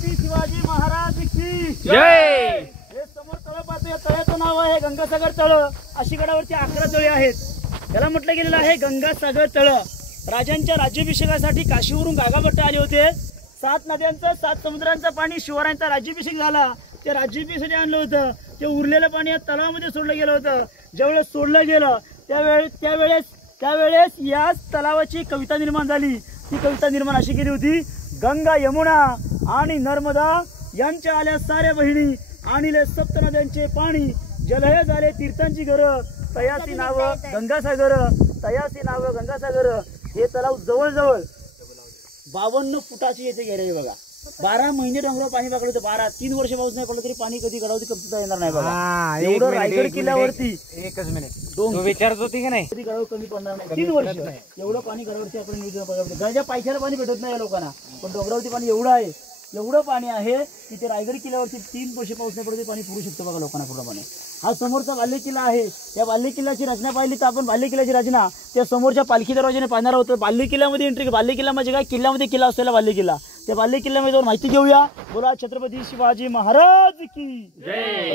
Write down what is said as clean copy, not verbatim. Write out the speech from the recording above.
छत्रपती शिवाजी महाराज की जय। हे समोर तळ पाहतो, या तळ्याचं नाव आहे गंगासागर तळ। अशी गडावरती 11 तळे आहेत। याला म्हटलं गेलेलं आहे गंगासागर तळ। राजांच्या राज्याभिषेकासाठी काशीवरून गागाभट्ट आले होते। 7 नद्यांचं 7 समुद्रांचं पाणी शिवरायांचा राज्याभिषेक झाला। ते राज्याभिषेक आणलं होतं, ते उरलेलं पाणी या तलावामध्ये सोडलं गेलं होतं। ज्यावेळेस सोडलं गेलं त्यावेळेस याच तलावाची कविता निर्माण झाली। ती कविता निर्माण अशी केली होती, गंगा यमुना आणि नर्मदा यांच्या आल्या साऱ्या बहिणी, आणले सप्त नद्यांचे पाणी, जलय झाले तीर्थांची घर, तयासी नाव गंगासागर, तयासी नाव गंगासागर। हे तलाव जवळजवळ 52 फुटाची येथे गेले आहे बघा। 12 महिने डोंगरावर पाणी पकडलं होतं। 3 वर्ष पाऊस नाही पडला तरी पाणी कधी गडावरती कमतरता येणार नाही बघा। एवढं रायगड किल्ल्यावरती एकच मिनिट तू विचारत होती की नाही, कधी गडावर कमी पडणार नाही। 3 वर्ष एवढं पाणी गडावरती आपण नियोजन बघा। गडाच्या पायथ्याला पाणी भेटत नाही या लोकांना, पण डोंगरावरती पाणी एवढं पाणी आहे की ते रायगड किल्ल्यावरती 3 वर्ष पाऊस नाही पडत पाणी पुरू शकतो बघा लोकांना पूर्णपणे। हा समोरचा बाल्य किल्ला आहे। या बाल्य किल्ल्याची रचना पाहिली तर आपण बाल्य किल्ल्याची रचना त्या समोरच्या पालखी दरवाजाने पाहणार आहोत। बाल्य किल्ल्यामध्ये एंट्री, बाल्य किल्ला म्हणजे काय, किल्ल्यामध्ये किल्ला असलेला बाल्य किल्ला। त्या बाल्य किल्ल्यामध्ये जाऊन माहिती घेऊया। बोला छत्रपती शिवाजी महाराज की जय।